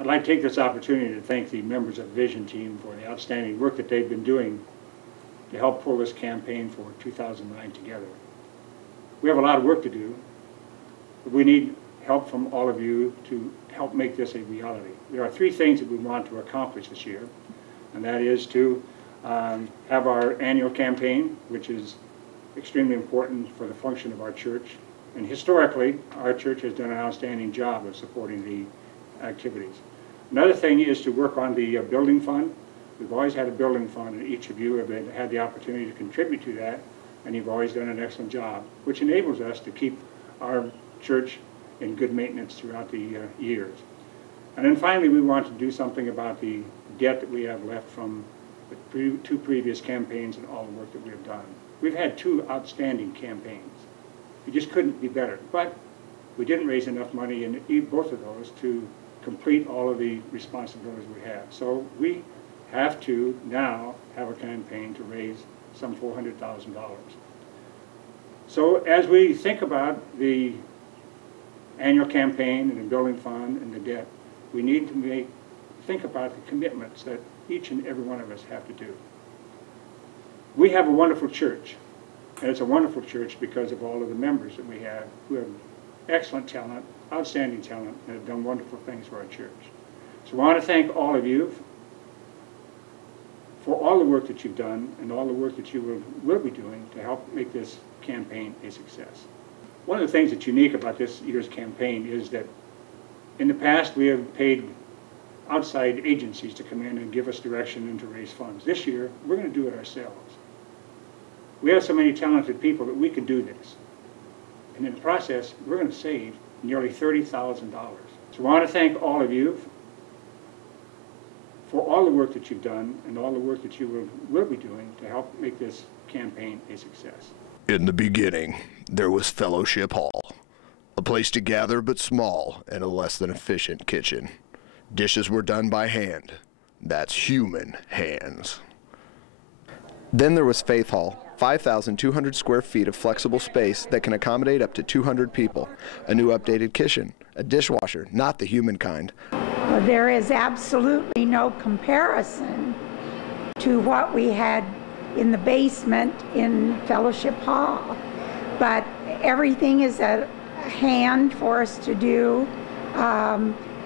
I'd like to take this opportunity to thank the members of the Vision team for the outstanding work that they've been doing to help pull this campaign for 2009 together. We have a lot of work to do, but we need help from all of you to help make this a reality. There are three things that we want to accomplish this year, and that is to have our annual campaign, which is extremely important for the function of our church. And historically, our church has done an outstanding job of supporting the activities. Another thing is to work on the building fund. We've always had a building fund, and each of you have had the opportunity to contribute to that, and you've always done an excellent job, which enables us to keep our church in good maintenance throughout the years. And then finally, we want to do something about the debt that we have left from the two previous campaigns and all the work that we have done. We've had two outstanding campaigns. We just couldn't be better, but we didn't raise enough money in both of those to complete all of the responsibilities we have. So we have to now have a campaign to raise some $400,000. So as we think about the annual campaign and the building fund and the debt, we need to think about the commitments that each and every one of us have to do. We have a wonderful church, and it's a wonderful church because of all of the members that we have who have excellent talent, outstanding talent, and have done wonderful things for our church. So I want to thank all of you for all the work that you've done and all the work that you will be doing to help make this campaign a success. One of the things that's unique about this year's campaign is that in the past we have paid outside agencies to come in and give us direction and to raise funds. This year, we're going to do it ourselves. We have so many talented people that we can do this. And in the process, we're going to save nearly $30,000. So I want to thank all of you for all the work that you've done and all the work that you will be doing to help make this campaign a success. In the beginning, there was Fellowship Hall, a place to gather but small and a less than efficient kitchen. Dishes were done by hand. That's human hands. Then there was Faith Hall, 5,200 square feet of flexible space that can accommodate up to 200 people, a new updated kitchen, a dishwasher, not the human kind. Well, there is absolutely no comparison to what we had in the basement in Fellowship Hall, but everything is at hand for us to do.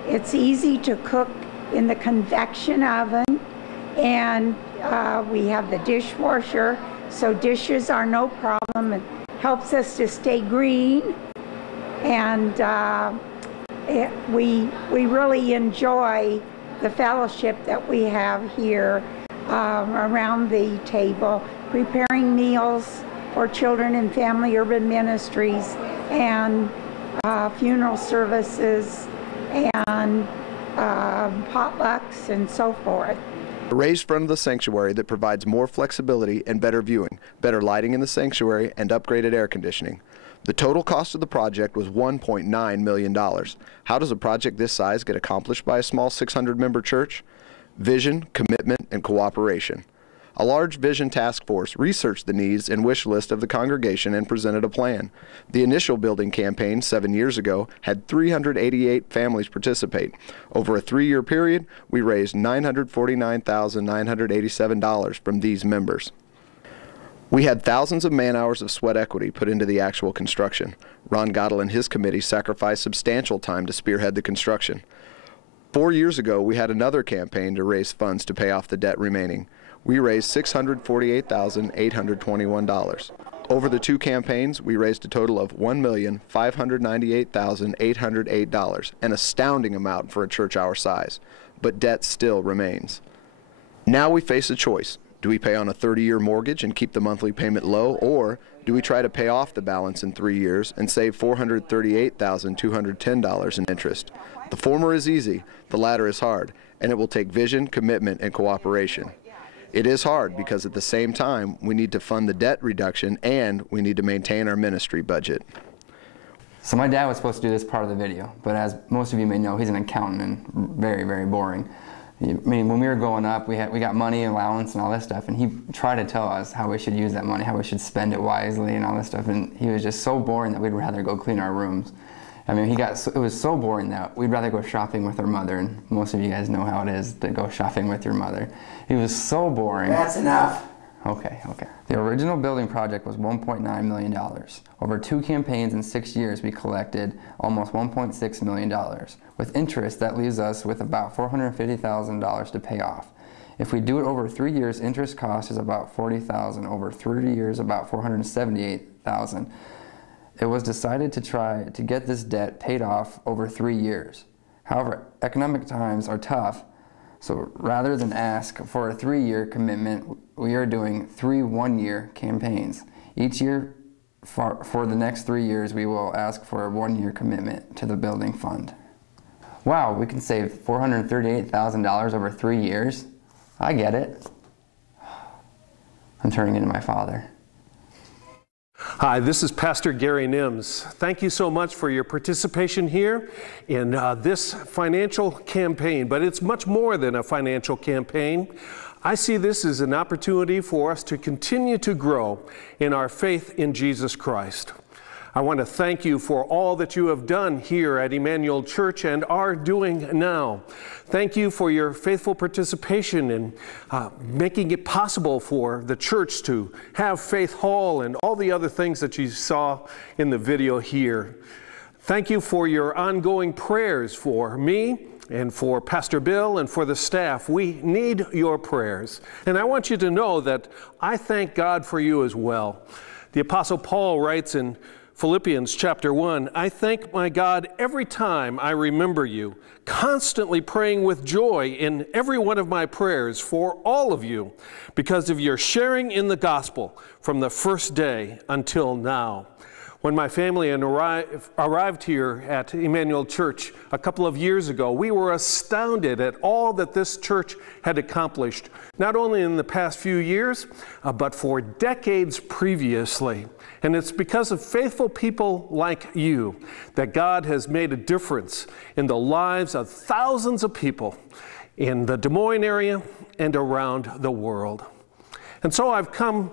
It's easy to cook in the convection oven, and we have the dishwasher, so dishes are no problem. It helps us to stay green, and we really enjoy the fellowship that we have here around the table, preparing meals for Children and Family Urban Ministries and funeral services and potlucks and so forth. A raised front of the sanctuary that provides more flexibility and better viewing, better lighting in the sanctuary, and upgraded air conditioning. The total cost of the project was $1.9 million. How does a project this size get accomplished by a small 600-member church? Vision, commitment, and cooperation. A large vision task force researched the needs and wish list of the congregation and presented a plan. The initial building campaign 7 years ago had 388 families participate. Over a 3-year period, we raised $949,987 from these members. We had thousands of man-hours of sweat equity put into the actual construction. Ron Gottel and his committee sacrificed substantial time to spearhead the construction. 4 years ago, we had another campaign to raise funds to pay off the debt remaining. We raised $648,821. Over the two campaigns, we raised a total of $1,598,808, an astounding amount for a church our size, but debt still remains. Now we face a choice. Do we pay on a 30-year mortgage and keep the monthly payment low, or do we try to pay off the balance in 3 years and save $438,210 in interest? The former is easy, the latter is hard, and it will take vision, commitment, and cooperation. It is hard because at the same time, we need to fund the debt reduction and we need to maintain our ministry budget. So my dad was supposed to do this part of the video, but as most of you may know, he's an accountant and very, very boring. I mean, when we were growing up, we got money, allowance, and all this stuff, and he tried to tell us how we should use that money, how we should spend it wisely and all this stuff, and he was just so boring that we'd rather go clean our rooms. I mean, it was so boring that we'd rather go shopping with our mother, and most of you guys know how it is to go shopping with your mother. It was so boring. That's enough. Okay. The original building project was $1.9 million. Over 2 campaigns in 6 years, we collected almost $1.6 million. With interest, that leaves us with about $450,000 to pay off. If we do it over 3 years, interest cost is about $40,000. Over 3 years, about $478,000. It was decided to try to get this debt paid off over 3 years. However, economic times are tough, so rather than ask for a 3-year commitment, we are doing 3 one-year campaigns. Each year, for the next 3 years, we will ask for a 1-year commitment to the building fund. Wow, we can save $438,000 over 3 years? I get it. I'm turning into my father. Hi, this is Pastor Gary Nims. Thank you so much for your participation here in this financial campaign, but it's much more than a financial campaign. I see this as an opportunity for us to continue to grow in our faith in Jesus Christ. I want to thank you for all that you have done here at Emmanuel Church and are doing now. Thank you for your faithful participation in making it possible for the church to have Faith Hall and all the other things that you saw in the video here. Thank you for your ongoing prayers for me and for Pastor Bill and for the staff. We need your prayers. And I want you to know that I thank God for you as well. The Apostle Paul writes in Philippians chapter 1, I thank my God every time I remember you, constantly praying with joy in every one of my prayers for all of you, because of your sharing in the gospel from the first day until now. When my family arrived here at Emmanuel Church a couple of years ago, we were astounded at all that this church had accomplished, not only in the past few years, but for decades previously. And it's because of faithful people like you that God has made a difference in the lives of thousands of people in the Des Moines area and around the world. And so I've come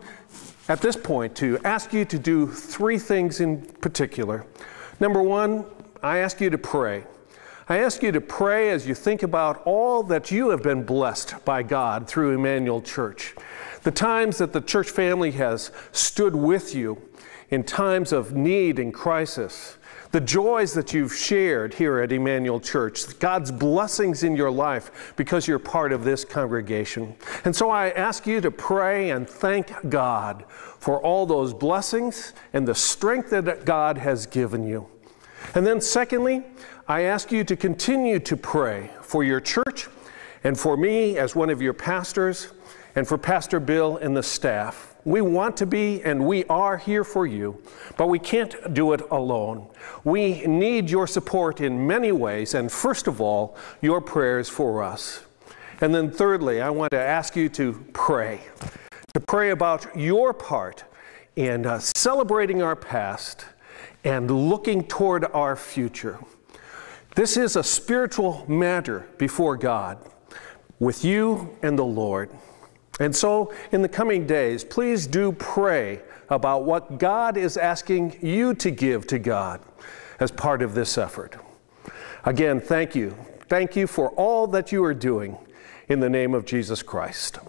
at this point to ask you to do 3 things in particular. Number 1, I ask you to pray. I ask you to pray as you think about all that you have been blessed by God through Emmanuel Church. The times that the church family has stood with you in times of need and crisis, the joys that you've shared here at Emmanuel Church, God's blessings in your life because you're part of this congregation. And so I ask you to pray and thank God for all those blessings and the strength that God has given you. And then secondly, I ask you to continue to pray for your church and for me as one of your pastors and for Pastor Bill and the staff. We want to be and we are here for you, but we can't do it alone. We need your support in many ways, and first of all, your prayers for us. And then thirdly, I want to ask you to pray about your part in celebrating our past and looking toward our future. This is a spiritual matter before God, with you and the Lord. And so, in the coming days, please do pray about what God is asking you to give to God as part of this effort. Again, thank you. Thank you for all that you are doing in the name of Jesus Christ.